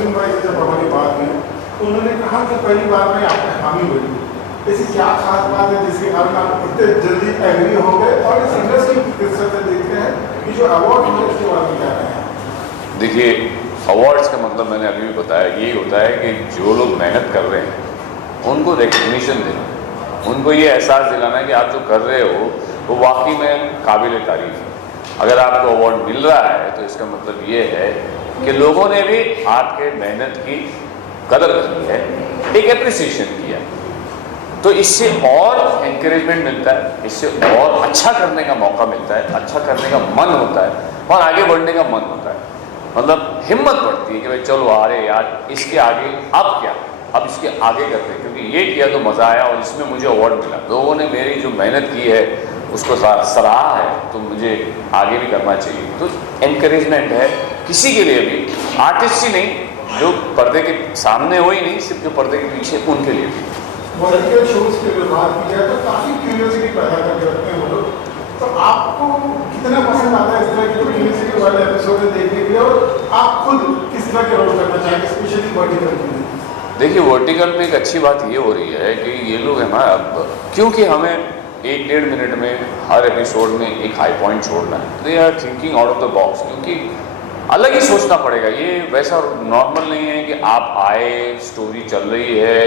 जब हमारी बात में तो उन्होंने कहा कि पहली बार में आपने हामी भरी, ऐसी क्या खास बात है जिसके कारण आप इतने जल्दी एग्री हो गए और इस इंडस्ट्री की से देखते हैं कि जो अवार्ड है उसके बारे में क्या रहे हैं? देखिए, अवार्ड्स का मतलब मैंने अभी भी बताया, यही होता है कि जो लोग मेहनत कर रहे हैं उनको रिकग्निशन देना, उनको ये एहसास दिलाना कि आप जो कर रहे हो वो वाकई में काबिल तारीफ है। अगर आपको अवार्ड मिल रहा है तो इसका मतलब ये है कि लोगों ने भी आपके मेहनत की कदर की है, एक एप्रिसिएशन किया, तो इससे और एनकरेजमेंट मिलता है, इससे और अच्छा करने का मौका मिलता है, अच्छा करने का मन होता है और आगे बढ़ने का मन होता है। मतलब हिम्मत बढ़ती है कि भाई चलो अरे यार इसके आगे अब क्या, अब इसके आगे करते हैं, क्योंकि ये किया तो मज़ा आया और इसमें मुझे अवार्ड मिला, लोगों ने मेरी जो मेहनत की है उसको सराहा है, तो मुझे आगे भी करना चाहिए। तो एनकरेजमेंट है किसी के लिए भी, आर्टिस्ट ही नहीं, जो पर्दे के सामने हो ही नहीं, सिर्फ जो पर्दे के पीछे, उनके लिए भी। वर्चुअल शोज के लिए बात की जाए तो काफ़ी क्यूरियोसिटी पैदा करके रखते हैं वो लोग, तो आपको कितना पसंद आता है इस तरह की क्यूरियोसिटी वाले एपिसोड देखने के लिए, और आप खुद किस तरह के रोल करना चाहेंगे स्पेशली वर्टिकल के लिए? देखिए, वर्टिकल में एक अच्छी बात ये हो रही है कि ये लोग है ना, अब क्योंकि हमें 1-1.5 मिनट में हर एपिसोड में एक हाई पॉइंट छोड़ना है, they are thinking out of the box, क्योंकि अलग ही सोचना पड़ेगा। ये वैसा नॉर्मल नहीं है कि आप आए, स्टोरी चल रही है,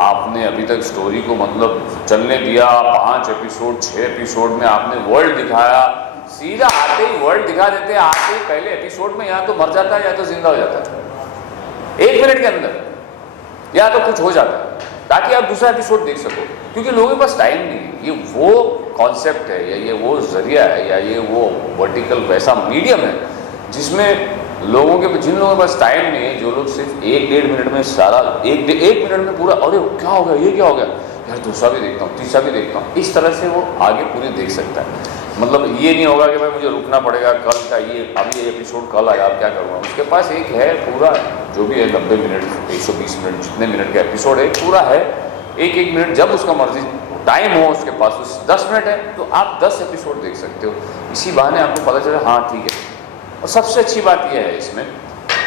आपने अभी तक स्टोरी को मतलब चलने दिया, 5 एपिसोड 6 एपिसोड में आपने वर्ल्ड दिखाया, सीधा आते ही वर्ल्ड दिखा देते हैं, आते ही पहले एपिसोड में या तो मर जाता है या तो जिंदा हो जाता है 1 मिनट के अंदर, या तो कुछ हो जाता है ताकि आप दूसरा एपिसोड देख सको, क्योंकि लोगों के पास टाइम नहीं है। ये वो कॉन्सेप्ट है या ये वो जरिया है या ये वो वर्टिकल वैसा मीडियम है जिसमें लोगों के, जिन लोगों के पास टाइम नहीं है, जो लोग सिर्फ 1-1.5 मिनट में सारा एक मिनट में पूरा, अरे क्या हो गया, ये क्या हो गया यार, दूसरा भी देखता हूँ, तीसरा भी देखता हूँ, इस तरह से वो आगे पूरी देख सकता है। मतलब ये नहीं होगा कि भाई मुझे रुकना पड़ेगा, कल का ये अभी ये एपिसोड कल आया, अब क्या करूँगा। उसके पास एक है पूरा, जो भी है 90 मिनट 120 मिनट जितने मिनट का एपिसोड है पूरा है, एक मिनट जब उसका मर्जी टाइम हो उसके पास, उस 10 मिनट है तो आप 10 एपिसोड देख सकते हो। इसी बहाने आपको पता चला हाँ ठीक है। और सबसे अच्छी बात यह है इसमें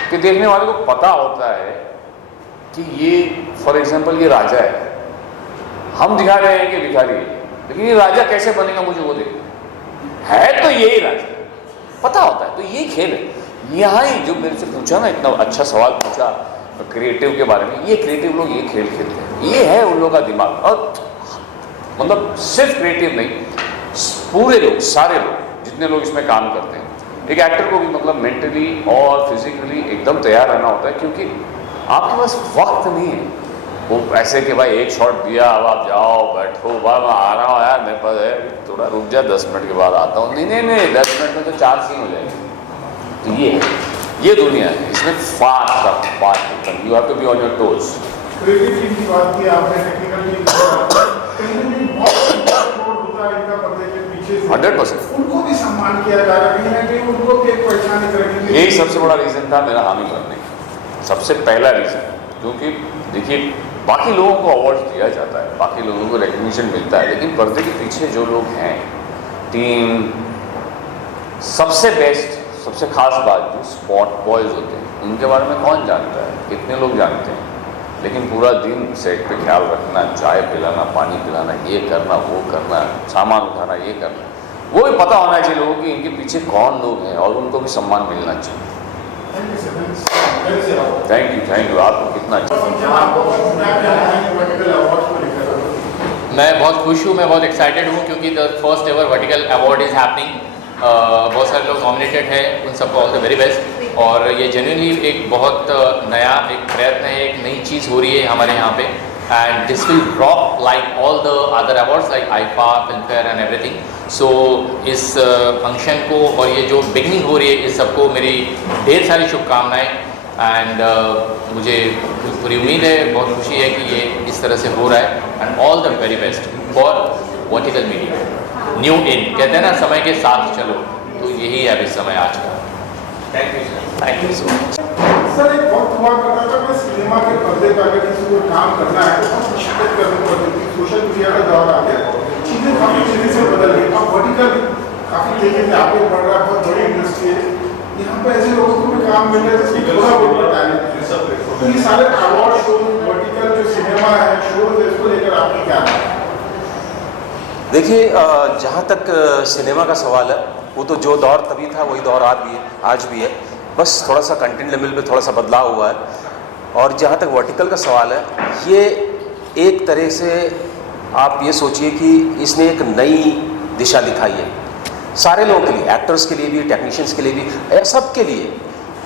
कि देखने वाले को पता होता है कि ये फॉर एग्जांपल ये राजा है, हम दिखा रहे हैं कि भिखारी है, लेकिन ये राजा कैसे बनेगा मुझे वो देखना है, तो यही राजा पता होता है। तो ये खेल है। यहाँ ही जो मेरे से पूछा ना, इतना अच्छा सवाल पूछा क्रिएटिव के बारे में, ये क्रिएटिव लोग ये खेल खेलते हैं, ये है उन लोगों का दिमाग। और मतलब सिर्फ क्रिएटिव नहीं, पूरे लोग, सारे लोग, जितने लोग इसमें काम करते हैं, एक एक्टर को भी मतलब मेंटली और फिजिकली एकदम तैयार रहना होता है, क्योंकि आपके पास वक्त नहीं है वो ऐसे कि भाई एक शॉट दिया अब आप जाओ बैठो, मैं आ रहा हूँ यार मेरे पास है, थोड़ा रुक जा 10 मिनट के बाद आता हूँ, नहीं 10 मिनट में तो 4 सीन हो जाएंगे। तो ये है, ये दुनिया है, इसमें fast you have to be on your toes. Creativity की बात की आपने, टेक्निकल की बात, कहीं ना कहीं बहुत होता है इनका पर्दे के पीछे 100% उनको भी सम्मान किया जा रहा है, कहीं ना कहीं उनको भी एक पहचान करेंगे। यही सबसे बड़ा रीज़न था मेरा हामी भरने का, सबसे पहला रीज़न। क्योंकि देखिए, बाकी लोगों को अवार्ड दिया जाता है, बाकी लोगों को रिकग्निशन मिलता है, लेकिन पर्दे के पीछे जो लोग हैं, टीम, सबसे बेस्ट, सबसे खास बात जो स्पॉट बॉयज़ होते हैं, उनके बारे में कौन जानता है, कितने लोग जानते हैं, लेकिन पूरा दिन सेट पे ख्याल रखना, चाय पिलाना, पानी पिलाना, ये करना, वो करना, सामान उठाना, ये करना, वो भी पता होना चाहिए लोगों की इनके पीछे कौन लोग हैं और उनको भी सम्मान मिलना चाहिए। Thank you. आपको कितना मैं बहुत खुश हूँ, मैं बहुत एक्साइटेड हूँ, क्योंकि the first ever vertical award is happening. बहुत सारे लोग नॉमिनेटेड हैं, उन सबको ऑल द वेरी बेस्ट। और ये जेन्युइनली एक बहुत नया एक प्रयत्न है, एक नई चीज़ हो रही है हमारे यहाँ पे, and this will rock like all the other awards like IIFA, Filmfare and everything. So इस फंक्शन को और ये जो बिगनिंग हो रही है, इस सबको मेरी ढेर सारी शुभकामनाएँ। एंड मुझे पूरी उम्मीद है, बहुत खुशी है कि ये इस तरह से हो रहा है, and all the very best for vertical media new in. कहते हैं ना समय के साथ चलो, तो यही है अभी समय आज का। Thank you sir, thank you so much. Sir एक वक्त हुआ करता था कि सिनेमा के पर्दे पर अगर किसी को काम करना है तो बहुत शिद्दत करनी पड़ती थी, सोशल मीडिया का दौर आ गया, चीज़ें काफ़ी तेज़ी से बदल गई, अब वर्टिकल काफ़ी तेज़ी से आगे बढ़ रहा है, बहुत बड़ी इंडस्ट्री है, यहाँ पर ऐसे लोगों को भी काम मिल रहा है जिसकी थोड़ा बहुत बताया तो ये सारे अवार्ड शो, वर्टिकल जो सिनेमा है, शोज, इसको लेकर आपकी क्या है? देखिए, जहाँ तक सिनेमा का सवाल है, वो तो जो दौर तभी था वही दौर आज भी है, बस थोड़ा सा कंटेंट लेवल पे थोड़ा सा बदलाव हुआ है। और जहाँ तक वर्टिकल का सवाल है, ये एक तरह से आप ये सोचिए कि इसने एक नई दिशा दिखाई है सारे लोगों के लिए, एक्टर्स के लिए भी, टेक्नीशियंस के लिए भी, सबके लिए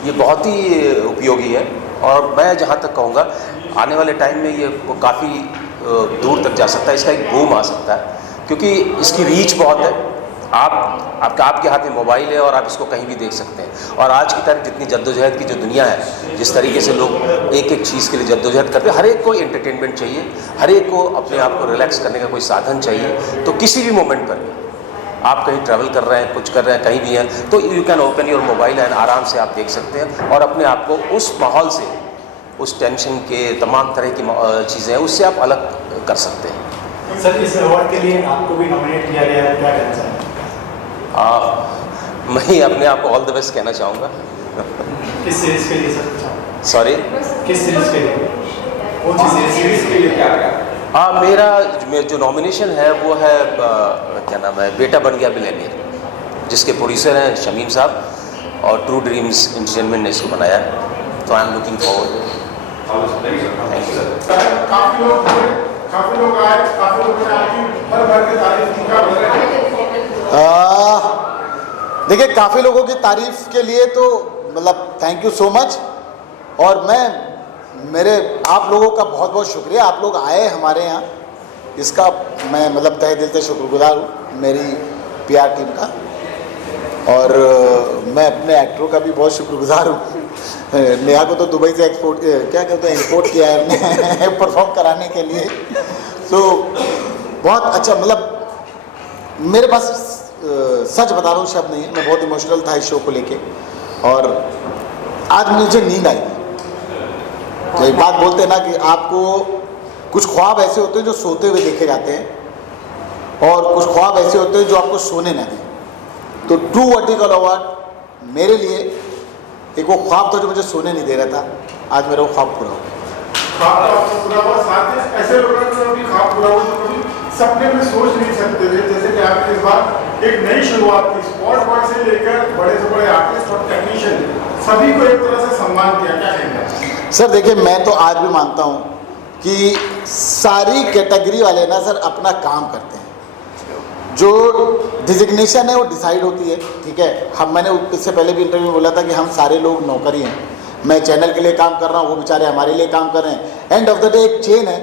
ये बहुत ही उपयोगी है। और मैं जहाँ तक कहूँगा आने वाले टाइम में ये काफ़ी दूर तक जा सकता है, इसका एक बूम आ सकता है, क्योंकि इसकी रीच बहुत है। आपके हाथ में मोबाइल है और आप इसको कहीं भी देख सकते हैं। और आज की तारीख जितनी जद्दोजहद की जो दुनिया है, जिस तरीके से लोग एक एक चीज़ के लिए जद्दोजहद करते हैं, हर एक को एंटरटेनमेंट चाहिए, हर एक को अपने आप को रिलैक्स करने का कोई साधन चाहिए। तो किसी भी मोमेंट पर आप कहीं ट्रैवल कर रहे हैं, कुछ कर रहे हैं, कहीं भी हैं, तो you can open your mobile and आराम से आप देख सकते हैं और अपने आप को उस माहौल से, उस टेंशन के तमाम तरह की चीज़ें हैं, उससे आप अलग कर सकते हैं। सर, इस अवार्ड के लिए आपको भी नॉमिनेट किया गया है, क्या कहना चाहेंगे? मैं अपने आप को ऑल द बेस्ट कहना चाहूँगा। किस सीरीज के लिए सर? सॉरी, किस सीरीज के लिए? कौन सी सीरीज के लिए क्या गया? मेरा जो नॉमिनेशन है वो है क्या नाम है, बेटा बन गया बिलियनियर, जिसके प्रोड्यूसर हैं शमीम साहब और ट्रू ड्रीम्स एंटरटेनमेंट ने इसको बनाया है। तो I am looking forward. Thank you sir. काफी लोग आए, काफी लोगों ने आपकी भर भर के तारीफ की, क्या बोल रहे हैं? देखिए, काफ़ी लोगों की तारीफ के लिए तो मतलब थैंक यू सो मच। और मेरे आप लोगों का बहुत बहुत शुक्रिया, आप लोग आए हमारे यहाँ, इसका मैं मतलब तहे दिल से शुक्रगुजार हूँ मेरी PR टीम का। और मैं अपने एक्टरों का भी बहुत शुक्रगुजार हूँ। नेहा को तो दुबई से एक्सपोर्ट क्या कहते हैं इंपोर्ट किया है हमने परफॉर्म कराने के लिए। तो बहुत अच्छा, मतलब मेरे पास सच बता रहा हूँ शब्द नहीं है, मैं बहुत इमोशनल था इस शो को लेके। और आज मुझे नींद आई। तो एक बात बोलते हैं ना कि आपको कुछ ख्वाब ऐसे होते हैं जो सोते हुए देखे जाते हैं और कुछ ख्वाब ऐसे होते हैं जो आपको सोने ना दें। तो ट्रू वर्टिकल अवार्ड मेरे लिए एक वो ख्वाब था जो मुझे सोने नहीं दे रहा था, आज मेरा वो ख्वाब पूरा हो गया। ख्वाब तो आपका पूरा हुआ, साथ ही ऐसे लोगों ने कभी ख्वाब पूरा हुआ तो कभी सपने में सोच नहीं सकते थे, जैसे कि आपने इस बार एक नई शुरुआत की, स्पॉट बॉय से लेकर बड़े से बड़े आर्टिस्ट और टेक्नीशियन सभी को एक तरह से सम्मान किया, क्या कहेंगे? सर देखिए, मैं तो आज भी मानता हूँ कि सारी कैटेगरी वाले ना सर अपना काम करते हैं। जो डिजिग्नेशन है वो डिसाइड होती है, ठीक है। मैंने इससे पहले भी इंटरव्यू में बोला था कि हम सारे लोग नौकरी हैं। मैं चैनल के लिए काम कर रहा हूँ, वो बेचारे हमारे लिए काम कर रहे हैं। एंड ऑफ द डे एक चेन है,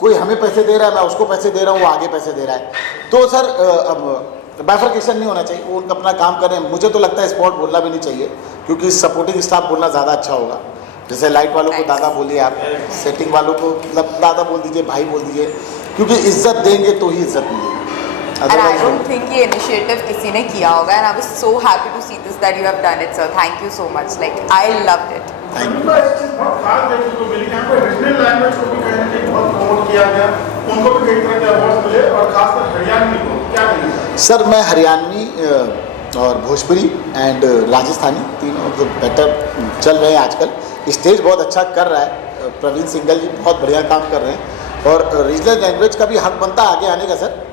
कोई हमें पैसे दे रहा है, मैं उसको पैसे दे रहा हूँ, वो आगे पैसे दे रहा है। तो सर अब बाइफरकेशन नहीं होना चाहिए, वो उनका अपना काम कर रहे हैं। मुझे तो लगता है स्पॉट बोलना भी नहीं चाहिए, क्योंकि सपोर्टिंग स्टाफ बोलना ज़्यादा अच्छा होगा। जैसे लाइट वालों को दादा बोलिए आप, सेटिंग वालों को मतलब दादा बोल दीजिए, भाई बोल दीजिए, क्योंकि इज्जत देंगे तो ही इज्जत मिलेगी। And I don't think ये initiative किसी ने किया होगा, and I was so happy to see this that you have done it, sir. Thank you so much. Like I loved it. Thank you. एक चीज बहुत खास देखने को मिली, यहाँ पे रीजनल लैंग्वेज को भी कहीं ना कहीं बहुत प्रमोट किया गया, उनको भी कई तरह के अवार्ड मिले, और खासकर हरियाणवी को क्या मिले? सर मैं हरियाणवी और भोजपुरी एंड राजस्थानी तीनों तो बेटर चल रहे हैं आजकल। स्टेज बहुत अच्छा कर रहा है, प्रवीण सिंगल जी बहुत बढ़िया काम कर रहे हैं। और रीजनल लैंग्वेज का भी हक बनता है आगे आने का सर।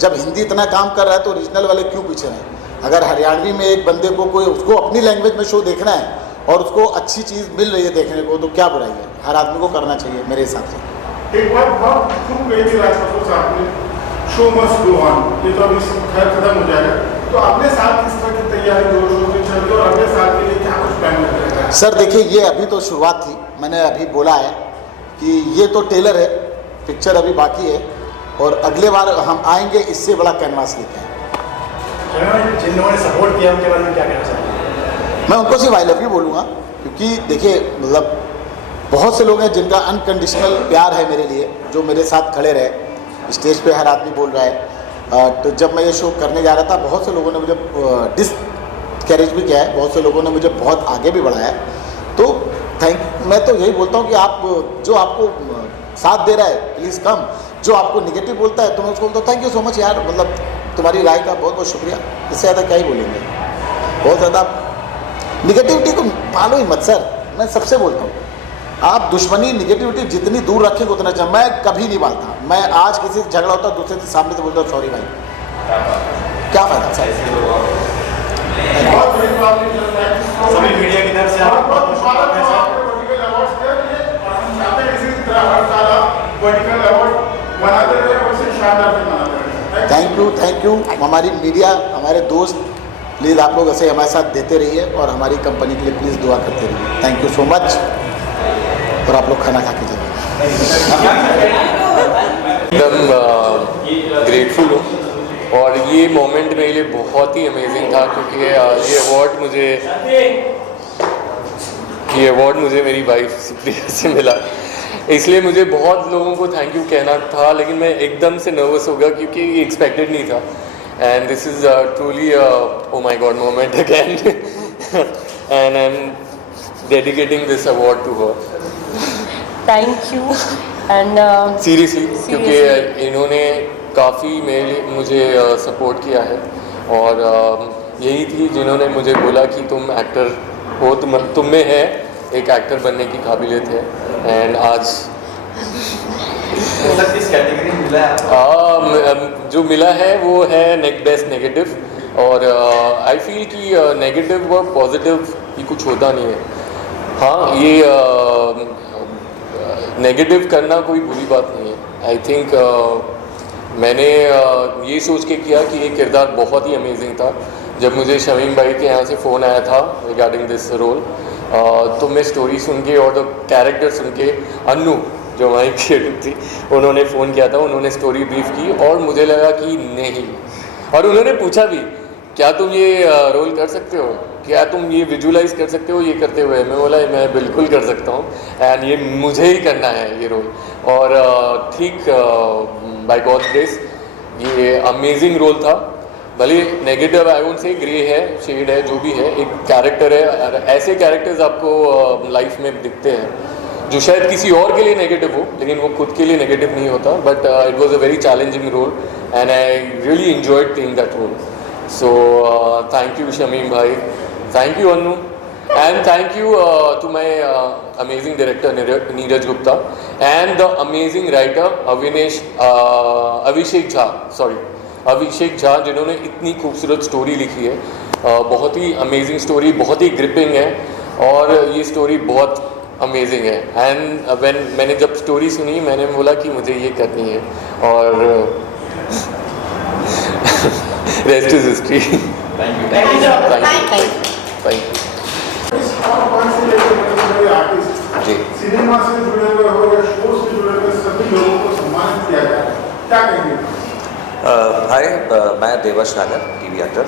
जब हिंदी इतना काम कर रहा है तो रीजनल वाले क्यों पीछे हैं? अगर हरियाणवी में एक बंदे को कोई उसको अपनी लैंग्वेज में शो देखना है और उसको अच्छी चीज़ मिल रही है देखने को, तो क्या बुराई है? हर आदमी को करना चाहिए मेरे हिसाब से। एक बात बहुत खूब कही थी राजकपूर साहब ने, शो मस्ट गो ऑन। ये तो अभी खैर खत्म हो जाएगा, तो अगले साल किस तरह की तैयारी जोर शोर से चल रही है और अगले साल के लिए क्या कुछ प्लान करेगा? सर देखिए, ये अभी तो शुरुआत थी। मैंने अभी बोला है कि ये तो टेलर है, पिक्चर अभी बाकी है, और अगले बार हम आएंगे इससे बड़ा कैनवास लेके आएंगे। जिन लोगों ने सपोर्ट किया उनके बारे में क्या कहना चाहिए? मैं उनको सिर्फ आई लव यू बोलूँगा, क्योंकि देखिए मतलब बहुत से लोग हैं जिनका अनकंडीशनल प्यार है मेरे लिए, जो मेरे साथ खड़े रहे। स्टेज पे हर आदमी बोल रहा है। तो जब मैं ये शो करने जा रहा था, बहुत से लोगों ने मुझे डिसकरेज भी किया है, बहुत से लोगों ने मुझे बहुत आगे भी बढ़ाया है। तो मैं तो यही बोलता हूँ कि आप जो आपको साथ दे रहा है प्लीज़ कम, जो आपको निगेटिव बोलता है तो मैं उसको बोलता हूँ थैंक यू सो मच यार, मतलब तुम्हारी राय का बहुत बहुत शुक्रिया। इससे ज़्यादा क्या ही बोलेंगे? बहुत ज़्यादा निगेटिविटी को पालो ही मत सर, मैं सबसे बोलता हूँ। आप दुश्मनी निगेटिविटी जितनी दूर रखेंगे उतना अच्छा। मैं कभी नहीं बांटता, मैं आज किसी से झगड़ा होता दूसरे के सामने से बोलता हूँ सॉरी भाई, क्या फायदा। बहुत बड़ी प्रॉब्लम चल रहा है सभी मीडिया की तरफ से आपको बहुत बहुत शुक्रिया सर। वर्टिकल अवार्ड्स के लिए, और हम चाहते हैं इसी तरह हर साल वर्टिकल अवार्ड मनाते रहे और इसे शानदार से मनाते रहे। Thank you. हमारी मीडिया, हमारे दोस्त, प्लीज़ आप लोग ऐसे हमारे साथ देते रहिए और हमारी कंपनी के लिए प्लीज़ दुआ करते रहिए। Thank you so much. और आप लोग खाना खा के जाइए। एकदम ग्रेटफुल हूँ और ये मोमेंट मेरे लिए बहुत ही अमेजिंग था, क्योंकि ये अवार्ड मुझे मेरी वाइफ सुप्रिया से मिला, इसलिए मुझे बहुत लोगों को थैंक यू कहना था, लेकिन मैं एकदम से नर्वस हो गया क्योंकि ये एक्सपेक्टेड नहीं था। And this is truly oh my God moment again and I am dedicating this award to her. Thank you and seriously, क्योंकि इन्होंने काफ़ी मुझे सपोर्ट किया है और यही थी जिन्होंने मुझे बोला कि तुम एक्टर हो, तुम में है एक एक्टर बनने की काबिलियत है। एंड आज किस कैटेगरी में मिला है? जो मिला है वो है बेस्ट नेगेटिव, और आई फील कि नेगेटिव व पॉजिटिव ही कुछ होता नहीं है। हाँ, ये नेगेटिव करना कोई बुरी बात नहीं है। आई थिंक मैंने ये सोच के किया कि ये किरदार बहुत ही अमेजिंग था। जब मुझे शमीम भाई के यहाँ से फ़ोन आया था रिगार्डिंग दिस रोल, तो मैं स्टोरी सुन के और द कैरेक्टर सुन के, अन्नू जो हमारी क्रिएटिव थी, उन्होंने फ़ोन किया था, उन्होंने स्टोरी ब्रीफ की और मुझे लगा कि नहीं, और उन्होंने पूछा भी क्या तुम ये रोल कर सकते हो, क्या तुम ये विजुलाइज कर सकते हो ये करते हुए। मैं बोला मैं बिल्कुल कर सकता हूँ एंड ये मुझे ही करना है ये रोल। और ठीक बाय गॉड ग्रेस ये अमेजिंग रोल था। भले negative I won't say grey है, शेड है, जो भी है, एक कैरेक्टर है। ऐसे कैरेक्टर्स आपको लाइफ में दिखते हैं जो शायद किसी और के लिए नेगेटिव हो, लेकिन वो खुद के लिए नेगेटिव नहीं होता। But it was a very challenging role and I really enjoyed playing that role. So thank you Shamim bhai, thank you Annu, and thank you to my amazing director Neeraj Gupta and the amazing writer Abhishek Jha, जिन्होंने इतनी खूबसूरत story लिखी है। बहुत ही amazing story, बहुत ही gripping है और ये स्टोरी बहुत अमेजिंग है। एंड मैंने जब स्टोरी सुनी मैंने बोला कि मुझे ये करनी है और rest is history. Thank you. Thank you. जी, सिनेमा से जुड़े हुए हो या शो से जुड़े हुए सभी लोगों को सम्मानित किया गया, क्या कहेंगे? हाय, मैं देवश नागर, टीवी एक्टर।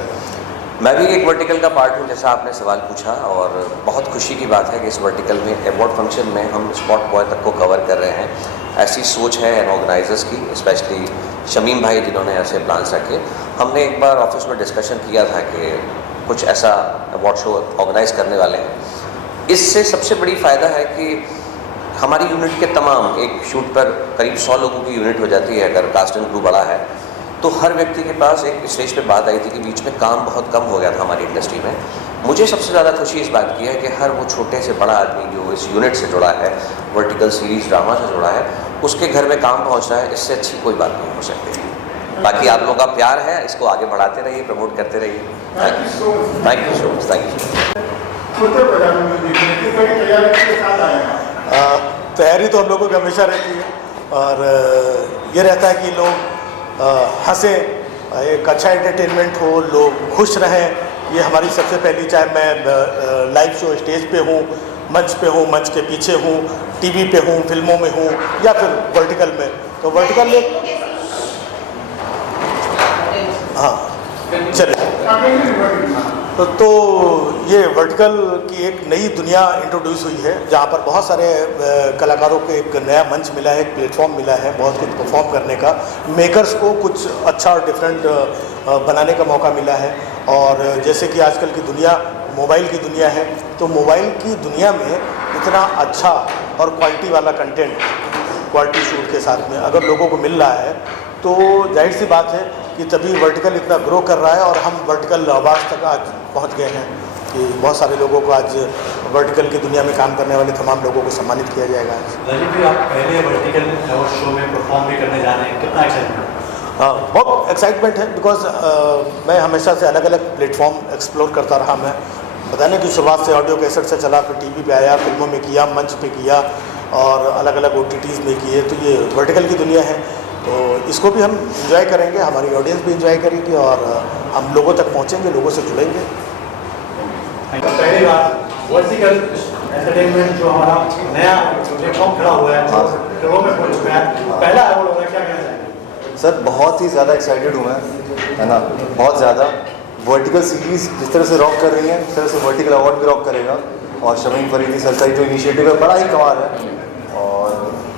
मैं भी एक वर्टिकल का पार्ट हूँ, जैसा आपने सवाल पूछा, और बहुत खुशी की बात है कि इस वर्टिकल में अवार्ड फंक्शन में हम स्पॉट बॉय तक को कवर कर रहे हैं। ऐसी सोच है एन ऑर्गेनाइजर्स की, स्पेशली शमीम भाई जिन्होंने ऐसे प्लान्स रखे। हमने एक बार ऑफिस में डिस्कशन किया था कि कुछ ऐसा अवार्ड शो ऑर्गेनाइज करने वाले हैं। इससे सबसे बड़ी फ़ायदा है कि हमारी यूनिट के तमाम, एक शूट पर करीब 100 लोगों की यूनिट हो जाती है अगर कास्ट एंड क्रू बड़ा है, तो हर व्यक्ति के पास एक स्टेज पे बात आई थी कि बीच में काम बहुत कम हो गया था हमारी इंडस्ट्री में। मुझे सबसे ज़्यादा खुशी इस बात की है कि हर वो छोटे से बड़ा आदमी जो इस यूनिट से जुड़ा है, वर्टिकल सीरीज़ ड्रामा से जुड़ा है, उसके घर में काम पहुंच रहा है। इससे अच्छी कोई बात नहीं हो सकती। बाकी आप लोगों का प्यार है, इसको आगे बढ़ाते रहिए, प्रमोट करते रहिए। Thank you so much. तैयारी तो हम लोगों की हमेशा रहती है और ये रहता है कि लोग हंसें, एक अच्छा एंटरटेनमेंट हो, लोग खुश रहें। ये हमारी सबसे पहली, चाहे मैं लाइव शो स्टेज पे हूँ, मंच पे हूँ, मंच के पीछे हूँ, टीवी पे हूँ, फिल्मों में हूँ, या फिर वर्टिकल में, तो वर्टिकल में हाँ चले तो ये वर्टिकल की एक नई दुनिया इंट्रोड्यूस हुई है, जहाँ पर बहुत सारे कलाकारों को एक नया मंच मिला है, एक प्लेटफॉर्म मिला है बहुत कुछ परफॉर्म करने का। मेकर्स को कुछ अच्छा और डिफरेंट बनाने का मौका मिला है। और जैसे कि आजकल की दुनिया मोबाइल की दुनिया है, तो मोबाइल की दुनिया में इतना अच्छा और क्वालिटी वाला कंटेंट, क्वालिटी शूट के साथ में अगर लोगों को मिल रहा है, तो जाहिर सी बात है कि तभी वर्टिकल इतना ग्रो कर रहा है और हम वर्टिकल अवार्ड्स तक आज पहुंच गए हैं। कि बहुत सारे लोगों को आज वर्टिकल की दुनिया में काम करने वाले तमाम लोगों को सम्मानित किया जाएगा आज। ललित भाई, आप पहले वर्टिकल अवार्ड शो में परफॉर्म भी करने जा रहे हैं, कितना एक्साइटमेंट? बहुत एक्साइटमेंट है बिकॉज मैं हमेशा से अलग अलग प्लेटफॉर्म एक्सप्लोर करता रहा। मैं बताने की शुरुआत से ऑडियो कैसेट से चला, फिर टीवी पे आया, फिल्मों में किया, मंच पे किया और अलग अलग OTTs में किए। तो ये वर्टिकल की दुनिया है, तो इसको भी हम इंजॉय करेंगे, हमारी ऑडियंस भी इंजॉय करेगी और हम लोगों तक पहुँचेंगे, लोगों से जुड़ेंगे। पहली बार वर्टिकल एंटरटेनमेंट जो हमारा नया प्लेटफॉर्म खड़ा हुआ है, करोड़ों में पहुंच चुका है, पहला अवार्ड होगा, क्या कहना चाहेंगे? सर बहुत ही ज़्यादा एक्साइटेड हूँ मैं, है ना, बहुत ज़्यादा। वर्टिकल सीरीज़ जिस तरह से रॉक कर रही है, उस तरह से वर्टिकल अवार्ड भी रॉक करेगा। और शमीम फरीदी सर का जो इनिशिएटिव है बड़ा ही कमाल है और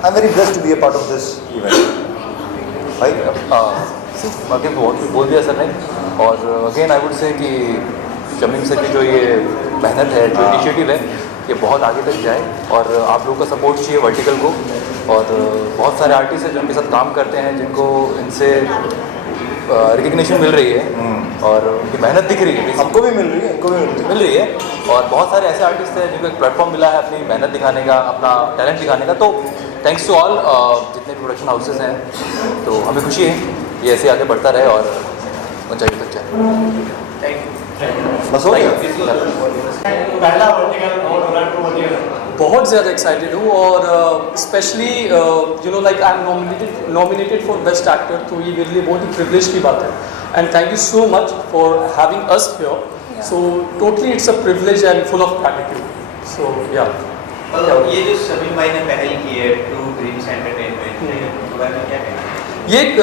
I am very blessed to be a part of this event. भाई आगे बहुत कुछ बोल दिया सर ने। और अगेन आई वुड से कि शमीम सर की जो ये मेहनत है, जो इनिशिएटिव है, ये बहुत आगे तक जाए और आप लोगों का सपोर्ट चाहिए वर्टिकल को। और बहुत सारे आर्टिस्ट हैं जो उनके साथ काम करते हैं, जिनको इनसे रिकग्निशन मिल रही है और उनकी मेहनत दिख रही है, हमको भी मिल रही है, इनको भी मिल रही है। और बहुत सारे ऐसे आर्टिस्ट हैं जिनको एक प्लेटफॉर्म मिला है अपनी मेहनत दिखाने का, अपना टैलेंट दिखाने का। तो थैंक्स टू ऑल जितने भी प्रोडक्शन हाउसेज हैं। तो हमें खुशी है ये ऐसे आगे बढ़ता रहे और ऊंचाई तक जाए। बस हो गया। पहला वर्टिकल अवार्ड हो रहा है, तो वर्टिकल बहुत ज़्यादा एक्साइटेड हूँ और specially you know like I am nominated for best actor, तो ये मेरे लिए बहुत ही प्रिविलेज की बात है। And thank you so much for having us here. So totally it's a privilege and full of gratitude. So yeah ये जो शमीम भाई ने पहल की है ट्रू ड्रीम्स एंटरटेनमेंट, तो क्या कहना है? ये एक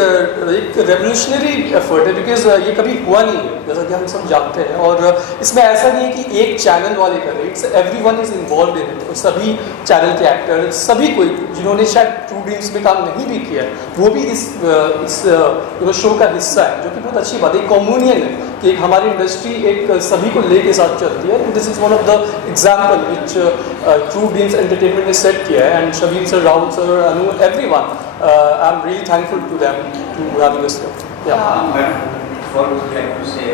रेवोल्यूशनरी एफर्ट है बिकॉज ये कभी हुआ नहीं है, जैसा कि हम सब जानते हैं। और इसमें ऐसा नहीं है कि एक चैनल वाले कर रहे हैं, it's everyone is involve in it. सभी चैनल के एक्टर, सभी कोई जिन्होंने शायद ट्रू ड्रीम्स में काम नहीं भी किया है, वो भी इस शो का हिस्सा है, जो कि बहुत अच्छी बात है। एक कम्युनियन है कि एक हमारी इंडस्ट्री एक सभी को ले के साथ चलती है। This is one of the example which True Dreams Entertainment ने सेट किया है। And Shamim sir, Rahul sir, Anu, everyone, I am really thankful to them to having us here. Yeah. What would you like to say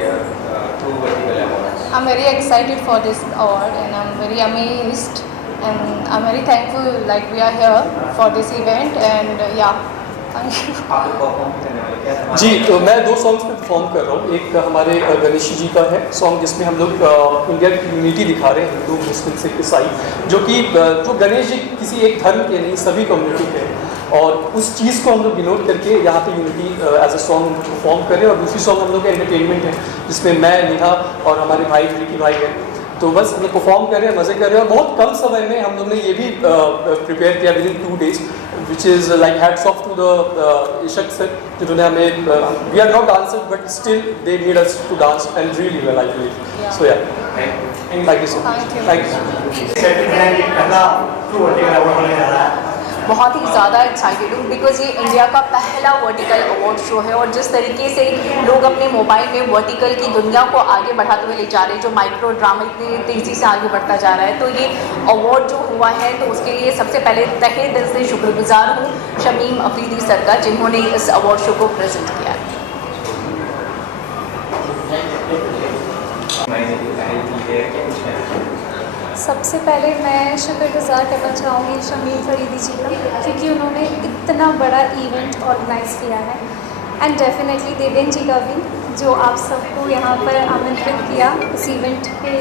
to Vertical Awards? I'm very excited for this award and I'm very amazed and I'm very thankful like we are here for this event and yeah. जी, तो मैं 2 songs पे perform कर रहा हूँ। एक हमारे गणेश जी का है सॉन्ग जिसमें हम लोग इंडिया की यूनिटी दिखा रहे हैं, हिंदू, मुस्लिम, सिख, ईसाई, जो कि जो गणेश जी किसी एक धर्म के नहीं, सभी कम्युनिटी के हैं। और उस चीज़ को हम लोग डिनोट करके यहाँ पे unity as a song perform करें। और दूसरी सॉन्ग हम लोग का एंटरटेनमेंट है, जिसमें मैं, नेहा और हमारे भाई विकी भाई हैं। तो बस हम लोग परफॉर्म कर रहे हैं, मज़े कर रहे हैं। और बहुत कम समय में हम लोग ने ये भी प्रिपेयर किया with in 2 days, which is like hats off to the इशक सर, जिन्होंने हमें, we are not dancer but still they need us to dance and really well, I believe. So yeah thank you so much. Thank you. पहला true vertical award होने जा रहा है, बहुत ही ज़्यादा एक्साइटेड हूँ बिकॉज ये इंडिया का पहला वर्टिकल अवार्ड शो है। और जिस तरीके से लोग अपने मोबाइल में वर्टिकल की दुनिया को आगे बढ़ाते हुए ले जा रहे हैं, जो माइक्रो ड्रामा इतनी तेज़ी से आगे बढ़ता जा रहा है, तो ये अवार्ड जो हुआ है तो उसके लिए सबसे पहले तहे दिल से शुक्रगुजार हूँ शमीम अफरीदी सर का, जिन्होंने इस अवार्ड शो को प्रेजेंट किया है। सबसे पहले मैं शुक्रगुजार करना चाहूँगी शमीम फरीदी जी का, क्योंकि उन्होंने इतना बड़ा इवेंट ऑर्गेनाइज़ किया है। एंड डेफिनेटली देवेन जी का भी, जो आप सबको यहाँ पर आमंत्रित किया इस इवेंट के,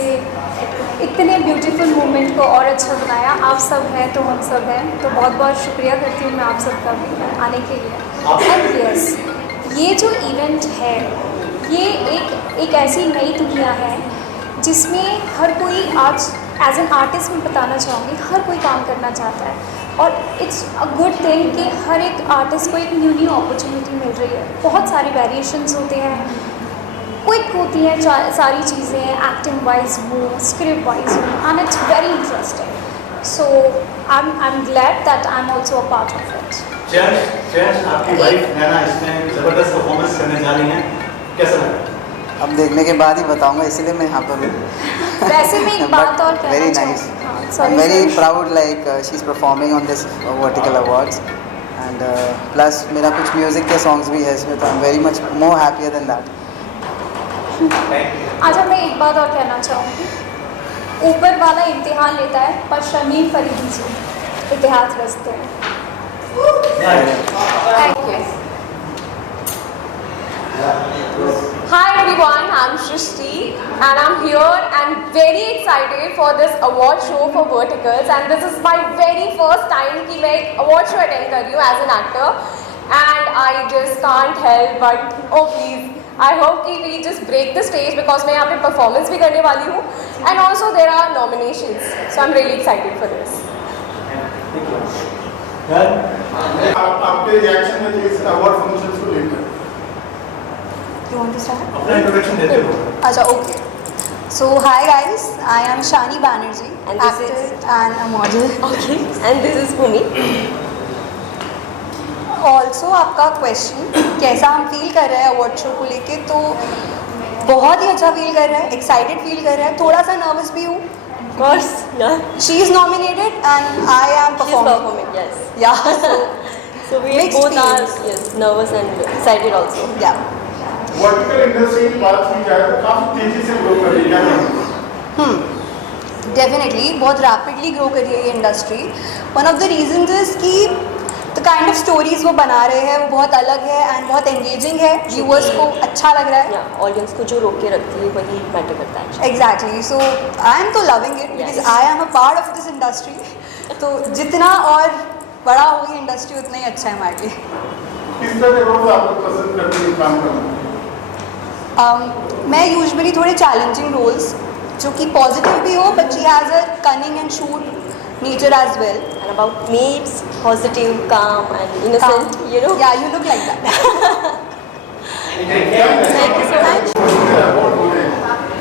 इतने ब्यूटीफुल मोमेंट को और अच्छा बनाया। आप सब हैं तो हम सब हैं, तो बहुत बहुत शुक्रिया करती हूँ मैं आप सबका भी आने के लिए। एंड यस, ये जो इवेंट है ये एक ऐसी नई दुनिया है जिसमें हर कोई आज एज एन आर्टिस्ट मैं बताना चाहूँगी, हर कोई काम करना चाहता है। और इट्स अ गुड थिंग कि हर एक आर्टिस्ट को एक न्यू अपॉर्चुनिटी मिल रही है। बहुत सारे वेरिएशंस होते हैं, क्विक होती हैं सारी चीज़ें, एक्टिंग वाइज हो, स्क्रिप्ट वाइज हो, and it's very interesting. So I am glad that I am also a part of it. चैन, आपकी वाइफ नैना इसमें ज़बरदस्त परफॉर्मेंस करने जा रही हैं, कैसा लगा? अब देखने के बाद ही बताऊंगा, इसलिए मैं यहाँ पर हूँ। वैसे में एक बात और कहना very nice, I am very proud like she is performing on this vertical awards and plus मेरा कुछ म्यूज़िक के सॉन्ग्स भी है इसमें, तो आई am very much more happier than that. अच्छा, मैं एक बात और कहना चाहूँगी ऊपर वाला इम्तिहान लेता है, पर शमीम फरीदी जी इतिहास रचते हैं। Thank you. Hi everyone, I'm Shrishti and I'm here and very excited for this award show for Verticals, and this is my very first time कि मैं एक award show attend कर रही हूँ as an actor, and I just can't help but oh please I hope कि we just break the stage because मैं यहाँ पे performance भी करने वाली हूँ and also there are nominations, so I'm really excited for this. आपके reaction में इस अवार्ड फंक्शन को लेकर You want to start? अपना इंट्रोडक्शन देते हो। अच्छा, okay. So hi guys, I am Shani Banerjee, And this actor is- and a model. Okay, and this is Bhumi. Also आपका क्वेश्चन कैसा हम फील कर रहे हैं अवार्ड शो को लेके, तो बहुत ही अच्छा फील कर रहा है, एक्साइटेड फील कर रहा है, थोड़ा सा नर्वस भी हूँ। Of course, yeah. She is nominated and I M She's performing, yes. Yeah. So we Mixed both are feelings. nervous and excited also. Yeah. Vertical industry की बात की जाए तो काफी तेजी से ग्रो कर रही है, क्या कहेंगे? डेफिनेटली बहुत रैपिडली ग्रो कर रही है ये industry. One of the reasons is कि द काइंड ऑफ स्टोरीज वो बना रहे हैं वो बहुत अलग है एंड बहुत एंगेजिंग है, व्यूअर्स को अच्छा लग रहा है। ऑडियंस को जो रोक के रखती है वही मैटर करता है। एग्जैक्टली, सो आई एम तो loving it because I am a part of this industry. तो जितना और बड़ा होगी इंडस्ट्री उतना ही अच्छा है हमारे लिए। किस तरह के रोल आप लोग पसंद करते हैं काम करना? मैं यूजुअली थोड़े चैलेंजिंग रोल्स जो कि पॉजिटिव भी हो, but she has a cunning and shrewd nature as well. And about me, it's positive, calm and innocent, you know. Yeah, you look like that. Thank you so much.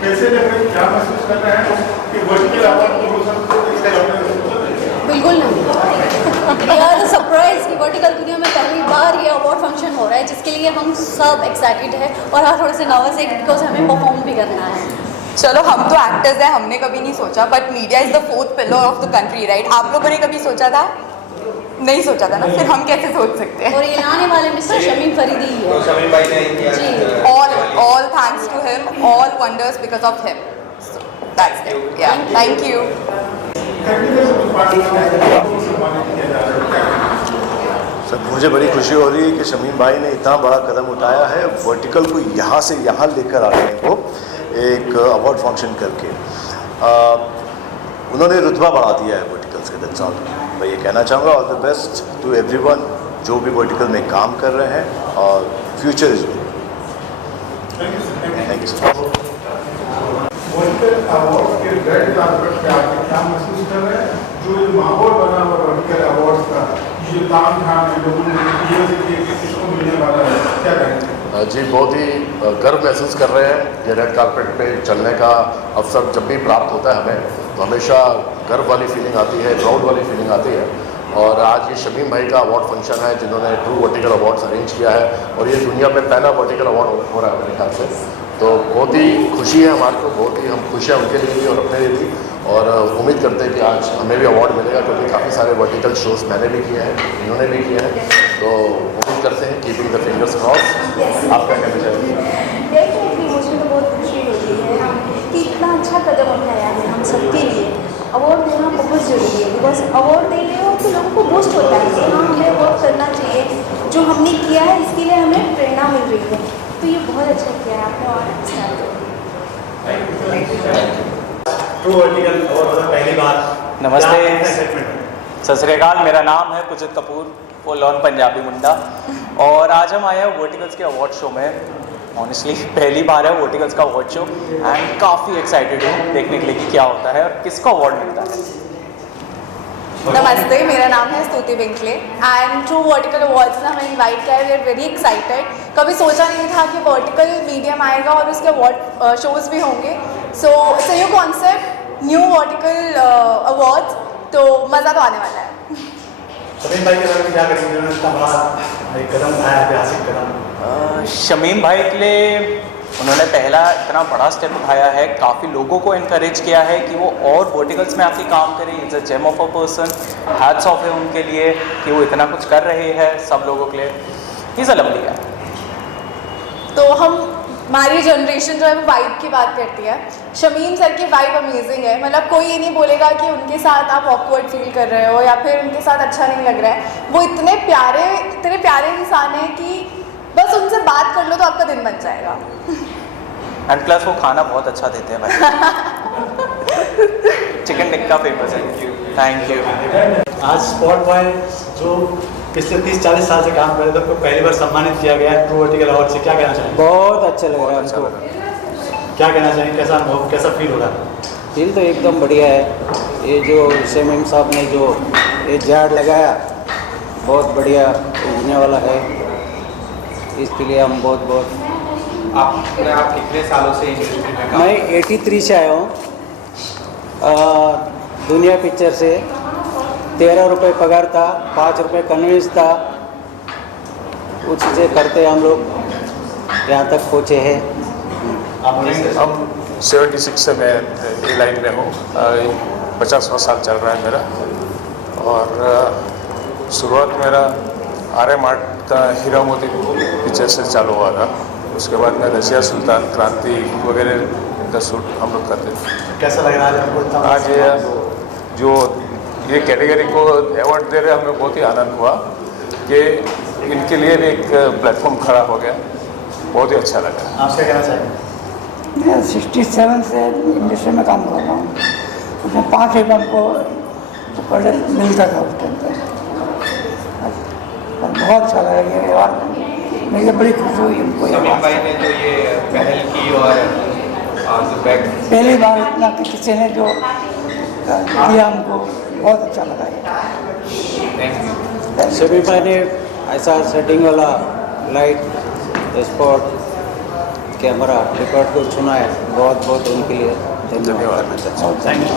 कैसे लग रहे हैं, क्या महसूस कर रहे हैं कि वर्टिकल अवार्ड को बिल्कुल नहीं। वी आर सरप्राइज कि वर्टिकल दुनिया में पहली बार ये अवार्ड फंक्शन हो रहा है, जिसके लिए हम सब एक्साइटेड है और हम थोड़े से नर्वस है बिकॉज हमें परफॉर्म भी करना है। चलो हम तो एक्टर्स हैं, हमने कभी नहीं सोचा, but media is the fourth pillar of the country, right? आप लोगों ने कभी सोचा था? नहीं सोचा था ना, फिर हम कैसे सोच सकते हैं? और ये लाने वाले मिस्टर शमीम फरीदी ही है। शमीम भाई ने जी। all thanks to him, all wonders because of him. So that's it. Yeah, thank you. Sir मुझे बड़ी खुशी हो रही है कि शमीम भाई ने इतना बड़ा कदम उठाया है, वर्टिकल को यहाँ से यहाँ लेकर आ गए हो एक अवार्ड फंक्शन करके। उन्होंने रुतबा बढ़ा दिया है वर्टिकल्स के। दैट्स ऑल मैं ये कहना चाहूँगा। All the best to everyone जो भी वर्टिकल में काम कर रहे हैं, और future is good. Thank you sir. Vertical award के रेड कार्पेट पे आके क्या महसूस कर रहे हैं? जो ये माहौल बना हुआ वर्टिकल अवार्ड का, ये ताम झाम है लोगों ने ये किसको मिलने वाला है, क्या कहेंगे? जी बहुत ही गर्व महसूस कर रहे हैं। ये रेड कारपेट पे चलने का अवसर जब भी प्राप्त होता है हमें, तो हमेशा गर्व वाली फीलिंग आती है, प्राउड वाली फीलिंग आती है। और आज ये शमीम भाई का अवार्ड फंक्शन है जिन्होंने ट्रू वर्टिकल अवार्ड्स अरेंज किया है, और ये दुनिया में पहला वर्टिकल अवार्ड हो रहा है मेरे ख्याल से। तो बहुत ही खुशी है हमारे को, बहुत ही हम खुश हैं उनके लिए भी और अपने लिए भी, और उम्मीद करते हैं कि आज हमें भी अवार्ड मिलेगा, क्योंकि काफ़ी सारे वर्टिकल शोज़ मैंने भी किए हैं, इन्होंने भी किए हैं। तो उम्मीद करते हैं कीपिंग द फिंगर्स क्रॉस। आप क्या कहना चाहेंगे? डेफिनेटली मुझे तो बहुत खुशी होती है कि इतना अच्छा कदम उठाया है हम सबके लिए। अवार्ड देना बहुत ज़रूरी है, बिकॉज अवार्ड दे रहे हो तो लोगों को बूस्ट होता है कि हाँ हमें अवार्ड करना चाहिए, जो हमने किया है इसके लिए हमें प्रेरणा मिल रही है। तो ये बहुत अच्छा किया है आपने और अच्छा। ट्रू वर्टिकल अवार्ड होता है पहली बार। नमस्ते, सत श्री अकाल। मेरा नाम है कुजत कपूर, फुल ऑन पंजाबी मुंडा, और आज हम आए हैं वर्टिकल्स के अवार्ड शो में। ऑनेस्टली पहली बार है वर्टिकल्स का अवार्ड शो, एंड काफ़ी एक्साइटेड हूँ देखने के लिए कि क्या होता है और किसको अवार्ड मिलता है। नमस्ते, मेरा नाम है स्तुति बिंकले एंड ट्रू वर्टिकल अवार्ड्स ने हमें इनवाइट किया है। We are very excited. कभी सोचा नहीं था कि वर्टिकल मीडियम आएगा और उसके अवार्ड शोज़ भी होंगे। So it's new concept, new vertical awards, तो मज़ा तो आने वाला है। शमीम भाई के बारे में क्या करेंगे? उन्होंने इतना बड़ा एक कदम उठाया, ऐतिहासिक कदम। शमीम भाई के लिए उन्होंने पहला इतना बड़ा स्टेप उठाया है, काफ़ी लोगों को इनकरेज किया है कि वो और वर्टिकल्स में आके काम करें। It's a gem of a person, hats off है उनके लिए कि वो इतना कुछ कर रहे हैं सब लोगों के लिए। ही इज़ अ लवली गाय। तो हम हमारी जनरेशन जो है वो वाइब की बात करती है। शमीम सर की वाइब अमेजिंग है, मतलब कोई ये नहीं बोलेगा कि उनके साथ आप ऑकवर्ड फील कर रहे हो या फिर उनके साथ अच्छा नहीं लग रहा है। वो इतने प्यारे इंसान हैं कि बस उनसे बात कर लो तो आपका दिन बन जाएगा। एंड प्लस वो खाना बहुत अच्छा देते हैं भाई। चिकन टिक्का फेमस है। Thank you. आज स्पॉट बॉय जो पिछले 30-40 साल से काम कर रहे थे उनको पहली बार सम्मानित किया गया है ट्रू वर्टिकल अवार्ड से, क्या कहना चाहेंगे? बहुत अच्छा लग रहा है हमको। क्या कहना चाहेंगे, कैसा अनुभव, कैसा फील हो रहा है? फील तो एकदम बढ़िया है। ये जो शमीम साहब ने जो ये झाड़ लगाया बहुत बढ़िया उगने वाला है, इसके लिए हम बहुत आप कितने सालों से इंडस्ट्री में काम? मैं 83 से आया हूँ, दुनिया पिक्चर से। 13 रुपये पगार था, 5 रुपये कन्वेंस था, उससे करते हम लोग यहाँ तक पहुँचे हैं। हम 76 से मैं ए लाइन में हूँ, 50वां साल चल रहा है मेरा। और शुरुआत मेरा आर्य मार्ट हीरा मोती पिक्चर से चालू हुआ था। उसके बाद मैं रशिया सुल्तान क्रांति वगैरह का शूट हम लोग करते थे। कैसा लग रहा है आपको? आज ये जो ये कैटेगरी को अवार्ड दे रहे हैं, हमें बहुत ही आनंद हुआ कि इनके लिए भी एक प्लेटफॉर्म खड़ा हो गया, बहुत ही अच्छा लगा। आप क्या कहना चाहेंगे? मैं 67 से इंडस्ट्री में काम कर रहा हूँ। उसमें 5 एल्बम को पहले मिलता था उस टाइम पर। बहुत अच्छा लगा ये अवार्ड, मुझे बड़ी खुशी हुई उनको। शमीम भाई ने जो ये पहल की और पहली बार इतना किसी ने जो दिया हमको, बहुत अच्छा लगा ये। शमीम भाई ने ऐसा सेटिंग वाला लाइट स्पॉट कैमरा रिकॉर्ड को चुना है, बहुत उनके लिए धन्यवाद करना चाहता हूँ। Thank you.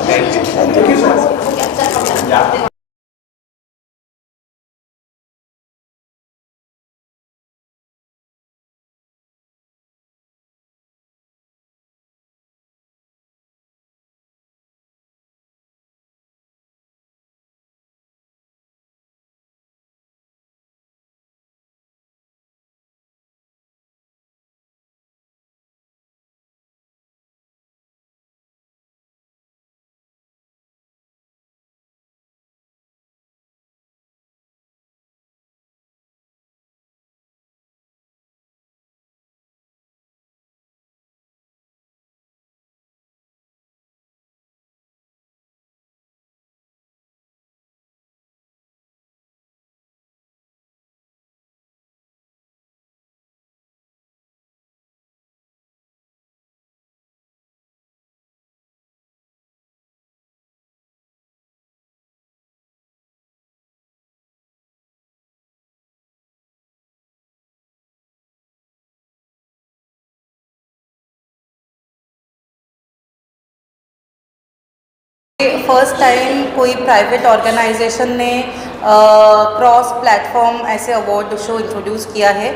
फर्स्ट टाइम कोई प्राइवेट ऑर्गेनाइजेशन ने क्रॉस प्लेटफॉर्म ऐसे अवार्ड शो इंट्रोड्यूस किया है।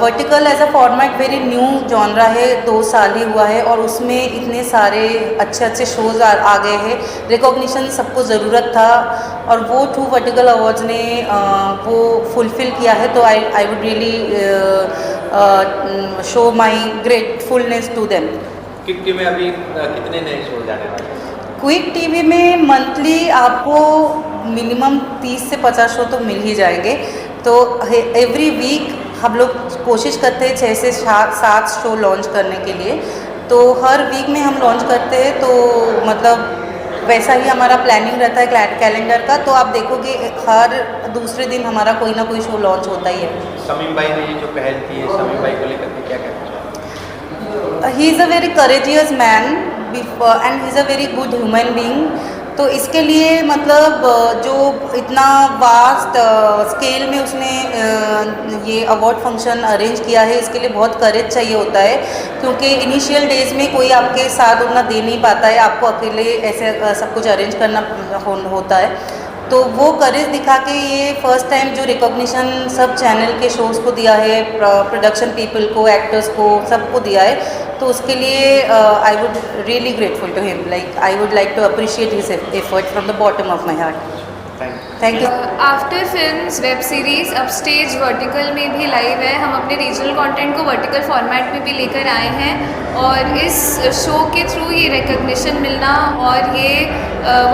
Vertical as a format very new genre है, 2 साल ही हुआ है और उसमें इतने सारे अच्छे शोज़ आ गए हैं। रिकॉग्निशन सबको ज़रूरत था और वो ट्रू वर्टिकल अवार्ड्स ने वो फुलफ़िल किया है। तो I would really show my gratefulness to them. Quick TV में अभी कितने नए शो जाने वाले हैं? क्विक टीवी में मंथली आपको मिनिमम 30 से 50 शो तो मिल ही जाएंगे। तो एवरी वीक हम लोग कोशिश करते हैं 6 से 7 शो लॉन्च करने के लिए। तो हर वीक में हम लॉन्च करते हैं, तो मतलब वैसा ही हमारा प्लानिंग रहता है कैलेंडर का। तो आप देखोगे हर दूसरे दिन हमारा कोई ना कोई शो लॉन्च होता ही है। शमीम भाई ने ये जो पहल की है, शमीम भाई को लेकर के क्या कहना चाहेंगे? He is a very courageous man and he is a very good human being. तो इसके लिए मतलब जो इतना वास्ट स्केल में उसने ये अवार्ड फंक्शन अरेंज किया है, इसके लिए बहुत करेज चाहिए होता है, क्योंकि इनिशियल डेज में कोई आपके साथ उतना दे नहीं पाता है, आपको अकेले ऐसे सब कुछ अरेंज करना होता है। तो वो करेज दिखा के ये फर्स्ट टाइम जो रिकॉग्निशन सब चैनल के शोज़ को दिया है, प्रोडक्शन पीपल को, एक्टर्स को, सबको दिया है। तो उसके लिए I would really grateful to him, like I would like to appreciate his effort from the bottom of my heart. Thank you. After films web series अब स्टेज वर्टिकल में भी लाइव है। हम अपने रीजनल कंटेंट को vertical format में भी लेकर आए हैं और इस शो के थ्रू ये रिकग्निशन मिलना और ये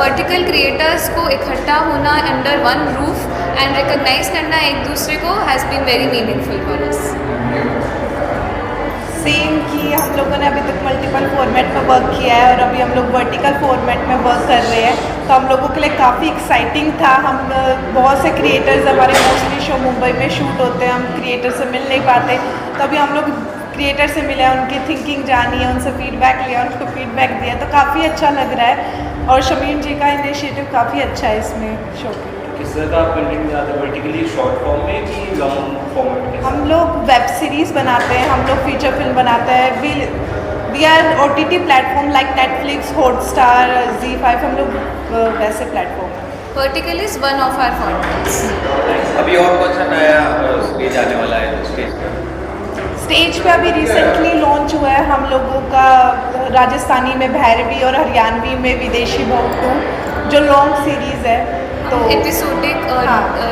वर्टिकल क्रिएटर्स को इकट्ठा होना under one roof and recognise करना एक दूसरे को has been very meaningful for us. Same कि हम लोगों ने अभी तक मल्टीपल फॉर्मेट में वर्क किया है और अभी हम लोग वर्टिकल फॉर्मेट में वर्क कर रहे हैं, तो हम लोगों के लिए काफ़ी एक्साइटिंग था। हम बहुत से क्रिएटर्स हमारे मोस्टली शो मुंबई में शूट होते हैं, हम क्रिएटर से मिल नहीं पाते, तो अभी हम लोग क्रिएटर से मिले, उनकी थिंकिंग जानी है, उनसे फीडबैक लिया, उनको फीडबैक दिया, तो काफ़ी अच्छा लग रहा है। और शमीम जी का इनिशिएटिव काफ़ी अच्छा है इसमें शो के। किस तरह का आप कंटेंट बनाते हैं, वर्टिकली शॉर्ट फॉर्म में कि लॉन्ग फॉर्मेट में? हम लोग वेब सीरीज़ बनाते हैं, हम लोग फीचर फिल्म बनाते हैं। We are OTT platform like Netflix, Hotstar, ZEE5, हम लोग वैसे platform. Vertical is one of our formats. अभी और कौन सा नया स्टेज आने वाला है स्टेज पर? स्टेज पे अभी रिसेंटली लॉन्च हुआ है हम लोगों का राजस्थानी में भैरवी और हरियाणवी में विदेशी बहु, जो लॉन्ग सीरीज़ है। तो एपिसोडिक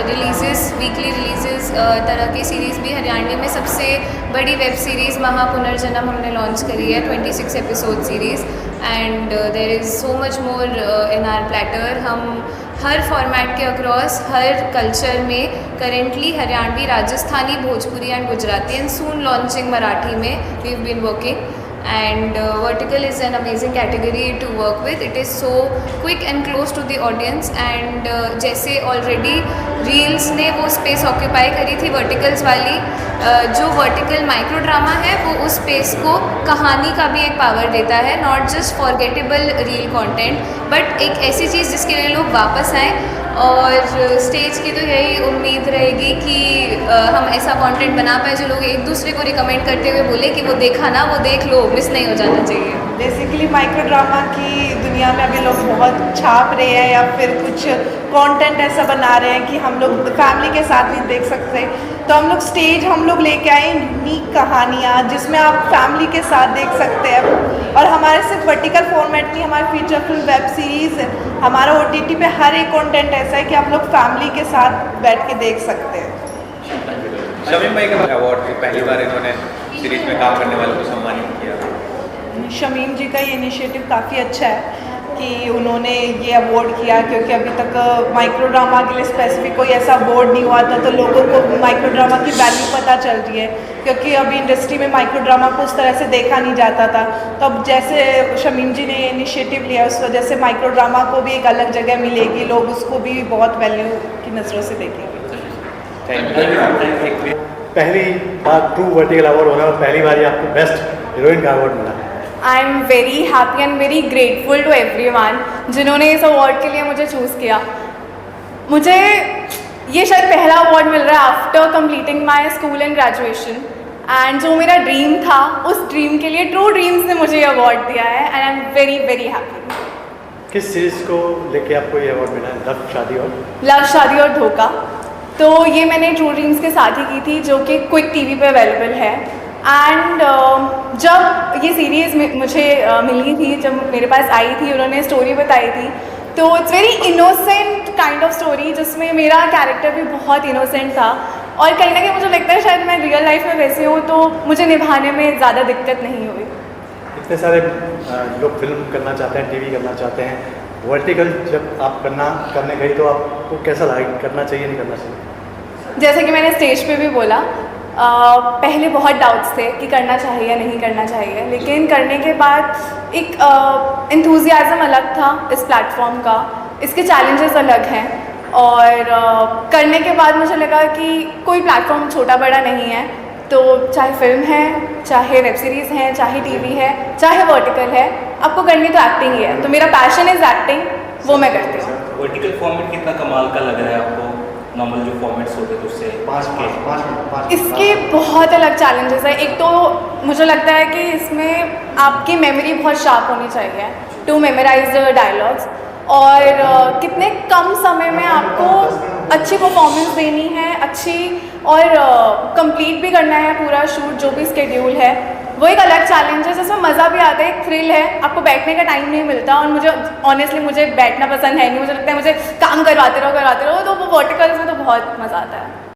रिलीजेस, वीकली रिलीजेस तरह की सीरीज़ भी हरियाणवी में सबसे बड़ी वेब सीरीज़ महापुनर्जन्म हमने लॉन्च करी है, 26 episode series and there is so much more in our platter. हम हर फॉर्मेट के अक्रॉस हर कल्चर में currently Haryanvi, Rajasthani, Bhojpuri and Gujarati and soon launching Marathi में we have been working and vertical is an amazing category to work with. It is so quick and close to the audience and जैसे already reels ने वो space occupy करी थी verticals वाली, जो vertical micro drama है वो उस space को कहानी का भी एक power देता है, not just forgettable reel content but एक ऐसी चीज़ जिसके लिए लोग वापस आएँ। और स्टेज की तो यही उम्मीद रहेगी कि हम ऐसा कंटेंट बना पाए जो लोग एक दूसरे को रिकमेंड करते हुए बोले कि वो देखा ना, वो देख लो, मिस नहीं हो जाना चाहिए। बेसिकली माइक्रो ड्रामा की दुनिया में अभी लोग बहुत छाप रहे हैं या फिर कुछ कंटेंट ऐसा बना रहे हैं कि हम लोग फैमिली के साथ नहीं देख सकते, तो हम लोग स्टेज हम लोग लेके आए यूनिक कहानियाँ जिसमें आप फैमिली के साथ देख सकते हैं। और हमारे सिर्फ वर्टिकल फॉर्मेट नहीं, हमारी फीचर फिल्म, वेब सीरीज़, हमारा OTT पे हर एक कंटेंट ऐसा है कि आप लोग फैमिली के साथ बैठ के देख सकते हैं। शमीम भाई का अवार्ड पहली बार इन्होंने सीरीज में काम करने वालों को सम्मानित किया। शमीम जी का ये इनिशिएटिव काफ़ी अच्छा है कि उन्होंने ये अवार्ड किया, क्योंकि अभी तक माइक्रो ड्रामा के लिए स्पेसिफिक कोई ऐसा अवार्ड नहीं हुआ था, तो लोगों को माइक्रो ड्रामा की वैल्यू पता चल रही है, क्योंकि अभी इंडस्ट्री में माइक्रो ड्रामा को उस तरह से देखा नहीं जाता था। तो अब जैसे शमीम जी ने इनिशिएटिव लिया, उस वजह से माइक्रो ड्रामा को भी एक अलग जगह मिलेगी, लोग उसको भी बहुत वैल्यू की नज़रों से देखेंगे। पहली बार ट्रू वर्टिकल अवार्ड हो रहा है और पहली बार आपको बेस्ट हीरोइन का अवार्ड मिला है। I am very happy and very grateful to everyone जिन्होंने इस अवार्ड के लिए मुझे चूज़ किया। मुझे ये शायद पहला अवार्ड मिल रहा है after completing my school and graduation, and जो मेरा ड्रीम था उस ड्रीम के लिए ट्रू ड्रीम्स ने मुझे ये अवार्ड दिया है and I am very very happy. किस चीज़ को लेके आपको ये अवार्ड मिला है? लव, शादी और लव, शादी और धोखा। तो ये मैंने ट्रू ड्रीम्स के साथ ही की थी, जो कि क्विक टीवी पे अवेलेबल है। एंड जब ये सीरीज़ मुझे मिली थी, जब मेरे पास आई थी, उन्होंने स्टोरी बताई थी, तो it's very innocent kind of story जिसमें मेरा कैरेक्टर भी बहुत इनोसेंट था, और कहीं ना कहीं मुझे लगता है शायद मैं रियल लाइफ में वैसे हूँ, तो मुझे निभाने में ज़्यादा दिक्कत नहीं हुई। इतने सारे लोग फिल्म करना चाहते हैं, टीवी करना चाहते हैं, वर्टिकल जब आप करने गई तो आपको कैसा लगा, करना चाहिए नहीं करना चाहिए? जैसे कि मैंने स्टेज पे भी बोला, पहले बहुत डाउट्स थे कि करना चाहिए या नहीं करना चाहिए, लेकिन करने के बाद एक एंथुजियाज़म अलग था इस प्लेटफॉर्म का, इसके चैलेंजेस अलग हैं, और करने के बाद मुझे लगा कि कोई प्लेटफॉर्म छोटा बड़ा नहीं है, तो चाहे फिल्म है, चाहे वेब सीरीज़ है, चाहे टीवी है, चाहे वर्टिकल है, आपको करनी तो एक्टिंग ही है। तो मेरा पैशन इज़ एक्टिंग, वो मैं करती हूँ। वर्टिकल फॉर्मेट कितना कमाल का लग रहा है आपको, नॉर्मल जो फॉर्मेट्स होते हैं उससे? 5 मिनट इसके बहुत अलग चैलेंजेस है। एक तो मुझे लगता है कि इसमें आपकी मेमोरी बहुत शार्प होनी चाहिए टू मेमोराइज द डायलॉग्स, और कितने कम समय में आपको अच्छी परफॉर्मेंस देनी है, अच्छी, और कंप्लीट भी करना है पूरा शूट जो भी स्केड्यूल है। वो एक अलग चैलेंज है जिसमें मज़ा भी आता है, एक थ्रिल है, आपको बैठने का टाइम नहीं मिलता। और मुझे ऑनेस्टली मुझे बैठना पसंद है नहीं, मुझे लगता है मुझे काम करवाते रहो तो वो वर्टिकल्स में तो बहुत मज़ा आता है।